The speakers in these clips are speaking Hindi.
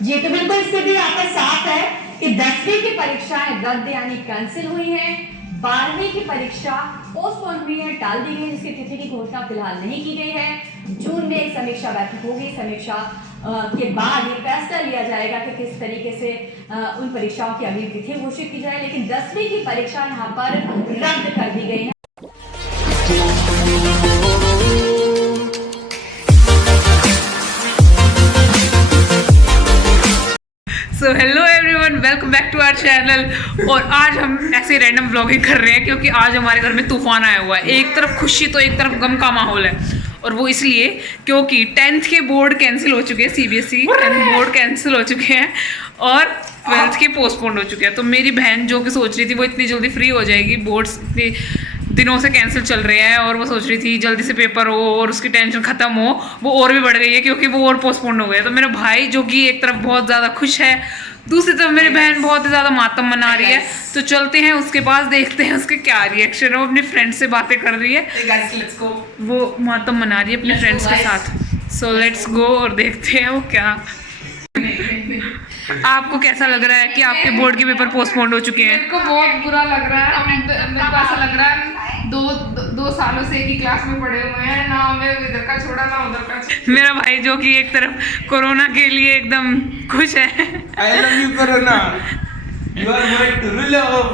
ये तो बिल्कुल स्थिति आपका साफ है कि 10वीं की परीक्षाएं रद्द यानी कैंसिल हुई हैं। 12वीं की परीक्षा पोस्टपोन हुई है, टाल दी गई, जिसकी तिथि की घोषणा फिलहाल नहीं की गई है। जून में एक समीक्षा बैठक होगी। समीक्षा के बाद ये फैसला लिया जाएगा कि किस तरीके से उन परीक्षाओं की अगली तिथि घोषित की जाए। लेकिन 10वीं की परीक्षा यहाँ पर रद्द कर दी गई है। So hello everyone, welcome back to our channel. और आज हम ऐसे रैंडम व्लॉगिंग कर रहे हैं क्योंकि आज हमारे घर में तूफान आया हुआ है। एक तरफ खुशी तो एक तरफ गम का माहौल है, और वो इसलिए क्योंकि 10th के बोर्ड कैंसिल हो चुके हैं। CBSE बोर्ड कैंसिल हो चुके हैं और 12th के पोस्टपोन हो चुके हैं। तो मेरी बहन जो कि सोच रही थी वो इतनी जल्दी फ्री हो जाएगी, बोर्ड्स इतने दिनों से कैंसिल चल रहे हैं और वो सोच रही थी जल्दी से पेपर हो और उसकी टेंशन खत्म हो, वो और भी बढ़ गई है क्योंकि वो और पोस्टपोन हो गया। तो मेरा भाई जो कि एक तरफ बहुत ज़्यादा खुश है, दूसरी तरफ मेरी बहन बहुत ही ज़्यादा मातम मना रही है। तो चलते हैं उसके पास, देखते हैं उसके क्या रिएक्शन है। वो अपनी फ्रेंड से बातें कर रही है, वो मातम मना रही है अपने फ्रेंड्स के साथ। सो लेट्स गो और देखते हैं वो क्या। आपको कैसा लग रहा है कि आपके बोर्ड के पेपर पोस्टपोन हो चुके हैं? मेरे को बहुत बुरा लग रहा है। मेरे को ऐसा लग रहा है दो सालों से एक ही क्लास में पढ़े हुए हैं, ना हमें इधर का छोड़ा ना उधर का छोड़ा। मेरा भाई जो कि एक तरफ कोरोना के लिए एकदम खुश है। I love you corona, you are my true love।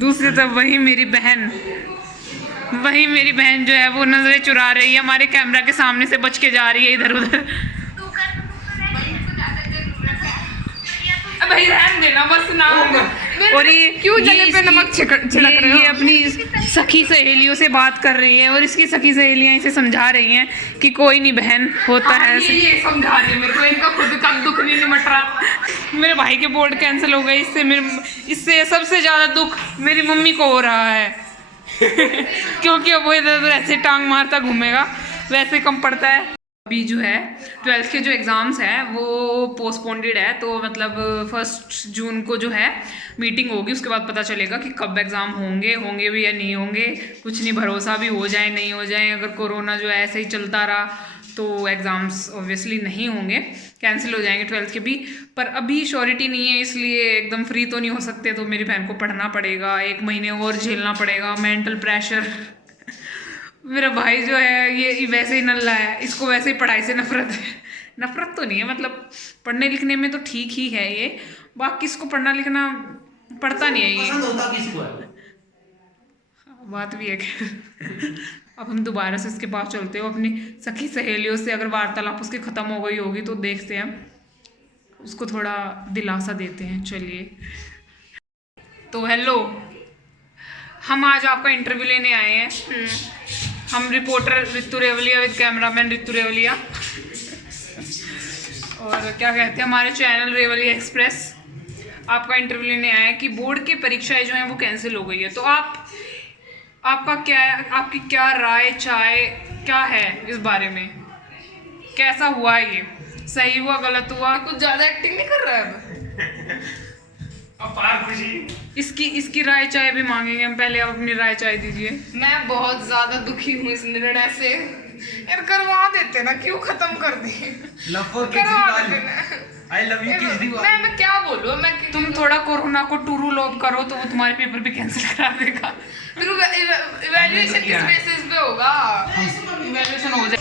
दूसरी तरफ वही मेरी बहन जो है वो नजरें चुरा रही है, हमारे कैमरा के सामने से बच के जा रही है इधर उधर। भाई रहने देना बस ना। और ये क्यों जगह पे नमक छिड़क रहे हो? ये अपनी सखी सहेलियों से बात कर रही है और इसकी सखी सहेलियां इसे समझा रही हैं कि कोई नहीं बहन, होता है ऐसे। ये समझा रही है मेरे को, इनका खुद का दुख नहीं निमट रहा। मेरे भाई के बोर्ड कैंसिल हो गए, इससे सबसे ज़्यादा दुख मेरी मम्मी को हो रहा है क्योंकि अब वो इधर उधर ऐसे टांग मारता घूमेगा, वैसे कम पड़ता है। अभी जो है 12th के जो एग्ज़ाम्स हैं वो पोस्टपोन्डेड है, तो मतलब 1 जून को जो है मीटिंग होगी, उसके बाद पता चलेगा कि कब एग्ज़ाम होंगे भी या नहीं होंगे। कुछ नहीं भरोसा, भी हो जाए नहीं हो जाए। अगर कोरोना जो है ऐसे ही चलता रहा तो एग्ज़ाम्स ऑब्वियसली नहीं होंगे, कैंसिल हो जाएंगे 12th के भी। पर अभी श्योरिटी नहीं है, इसलिए एकदम फ्री तो नहीं हो सकते। तो मेरी बहन को पढ़ना पड़ेगा, 1 महीने और झेलना पड़ेगा, मेंटल प्रेशर। मेरा भाई जो है ये वैसे ही नल्ला है, इसको वैसे ही पढ़ाई से नफरत है। नफरत तो नहीं है, मतलब पढ़ने लिखने में तो ठीक ही है ये, बाकी इसको पढ़ना लिखना पढ़ता नहीं है ये। पसंद होता किसको है? बात भी है कि अब हम दोबारा से इसके पास चलते हो, अपनी सखी सहेलियों से अगर वार्तालाप उसकी ख़त्म हो गई होगी तो देखते हैं, उसको थोड़ा दिलासा देते हैं। चलिए, तो हेलो, हम आज आपका इंटरव्यू लेने आए हैं। हम रिपोर्टर ऋतु रेवलिया विद कैमरामैन ऋतु रेवलिया, और क्या कहते हैं हमारे चैनल रेवलिया एक्सप्रेस, आपका इंटरव्यू लेने आए हैं कि बोर्ड की परीक्षाएं जो हैं वो कैंसिल हो गई है। तो आपकी क्या राय क्या है इस बारे में? कैसा हुआ ये? सही हुआ, गलत हुआ? कुछ ज्यादा एक्टिंग नहीं कर रहा है अपार खुशी। इसकी राय चाय भी मांगेंगे हम, पहले आप अपनी राय चाय दीजिए। मैं बहुत ज्यादा दुखी हूँ इस निर्णय से। यार करवा देते ना, क्यों खत्म कर दिए? करवा देते ना। I love you Kejriwal. मैं क्या बोलूँ? तुम थोड़ा कोरोना को टूरू लोब करो तो वो तुम्हारे पेपर भी कैंसिल करा देगा। फिर इवैल्यूएशन किस बेसिस पे होगा? इवैल्यूएशन हो जाए।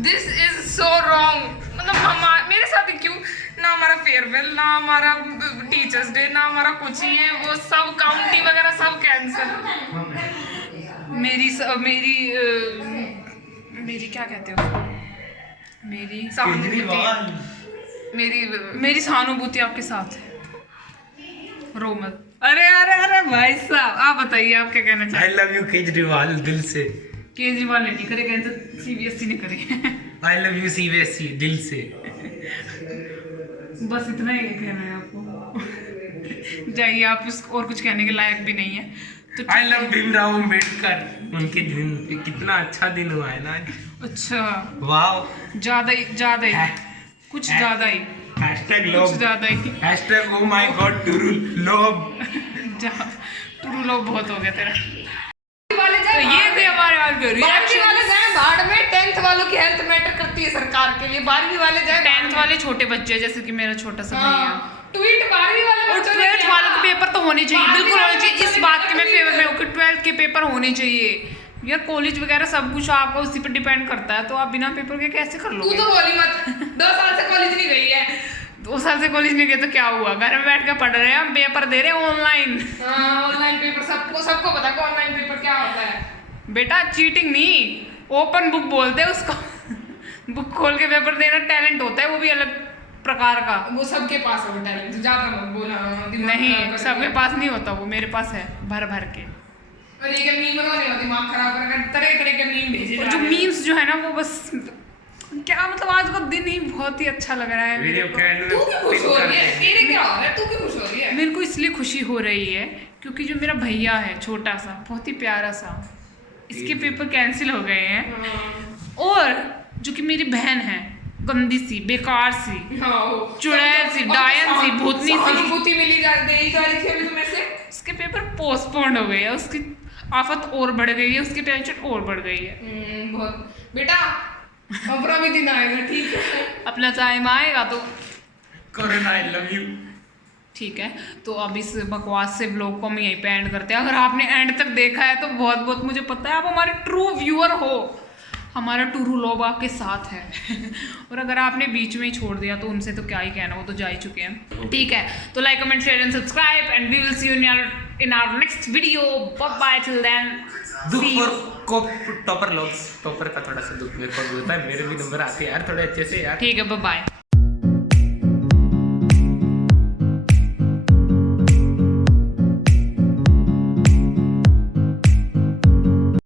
This is so wrong. मतलब मेरे साथ ही क्यों? ना हमारा फेयरवेल, ना हमारा टीचर्स डे, ना हमारा कुछ ही है, वो सब काउंटी वगैरह सब कैंसिल। मेरी क्या कहते हो, मेरी सहानुभूति आपके साथ है। रो मत। अरे भाई साहब, आप बताइए आप क्या कहना चाहते I love you केजरीवाल, दिल से। केजरीवाल ने नहीं करे कैंसिल, CBSE ने करे। I love you CBSE, दिल से। बस इतना ही कहना है आपको। जाइए, आप और कुछ कहने के लायक भी नहीं है। तो I love भीमराव अम्बेडकर, उनके दिन पे कितना अच्छा दिन हुआ है ना। अच्छा, वाह, ज्यादा ही कुछ ज्यादा ही हैशटैग लव, कुछ ज्यादा ही hashtag oh my god true love. True लोग बहुत हो गया तेरा। गए तो ये थे हमारे आज के 12वीं वाले रिएक्शन। जाए भाड़ में, 10th वालों की हेल्थ मैटर करती है सरकार के लिए, 12वीं वाले जाए 10th वाले छोटे बच्चे जैसे कि मेरा छोटा सा भैया, ट्वीट 12वीं वाले और बच्चों ने 12th किया। वालों के पेपर तो होने चाहिए, 12वीं बिल्कुल होने वाले चाहिए। इस बच्चों ने बात के मैं किया फेवर में हूँ कि 12th के पेपर होने चाहिए यार। कॉलेज वगैरह सब कुछ आपका उसी पर डिपेंड करता है, तो आप बिना पेपर के कैसे कर तू लोगे? तो बोली मत, 2 साल से कॉलेज नहीं गई है। 2 साल से कॉलेज नहीं गए तो क्या हुआ, घर में बैठ के पढ़ रहे हैं हम, पेपर दे रहे हैं ऑनलाइन। ऑनलाइन पेपर सबको पता है ऑनलाइन पेपर क्या होता है। बेटा चीटिंग नहीं, ओपन बुक बोलते हैं उसको। बुक खोल के पेपर देना टैलेंट होता है, वो भी अलग प्रकार का। वो सबके पास है टैलेंट, ज्यादा मत बोला, दिमाग नहीं, खराब कर सबके दिया। पास नहीं होता, वो मेरे पास है भर भर के। और ये क्या मीम बनाने हो, दिमाग खराब कर तरह तरह के मीम भेजे और जा जो रहे हैं। मीम्स जो है ना वो बस क्या मतलब, आज का दिन ही बहुत ही अच्छा लग रहा है मेरे वीडियो को। के एंड में तू क्यों खुश हो रही है? तेरे क्या हो रहा है? तू क्यों खुश हो रही है? मेरे को इसलिए खुशी हो रही है क्योंकि जो मेरा भैया है छोटा सा, बहुत ही प्यारा सा, इसके पेपर कैंसिल हो गए हैं। हाँ। और जो कि मेरी बहन है, गंदी सी, बेकार सी, हाँ, चुड़ैल सी, डायन सी, भूतनी सी, सहानुभूति मिली जा रही थी अभी तुम्हें से। उसके पेपर पोस्टपोन्ड हो गए हैं, उसकी आफत और बढ़ गई है, उसकी टेंशन और बढ़ गई है। बहुत बेटा, अपना भी दिन आएगा, ठीक है? अपना टाइम आएगा तो कोरोना आई लव यू। ठीक है। तो अब इस बकवास से ब्लॉग को हम यहीं पे एंड करते हैं। अगर आपने एंड तक देखा है तो बहुत बहुत मुझे पता है आप हमारे ट्रू व्यूअर हो, हमारा ट्रू लव आपके साथ है। और अगर आपने बीच में ही छोड़ दिया तो उनसे तो क्या ही कहना, वो तो जा ही चुके हैं। ठीक है, तो like comment share and subscribe and we will see you in our next video. Bye till then. दुख और को टॉपर लॉग्स, टॉपर का थोड़ा सा दुख मेरे को भी होता है, मेरे भी नंबर आते हैं यार थोड़े अच्छे से यार। ठीक है, बाय।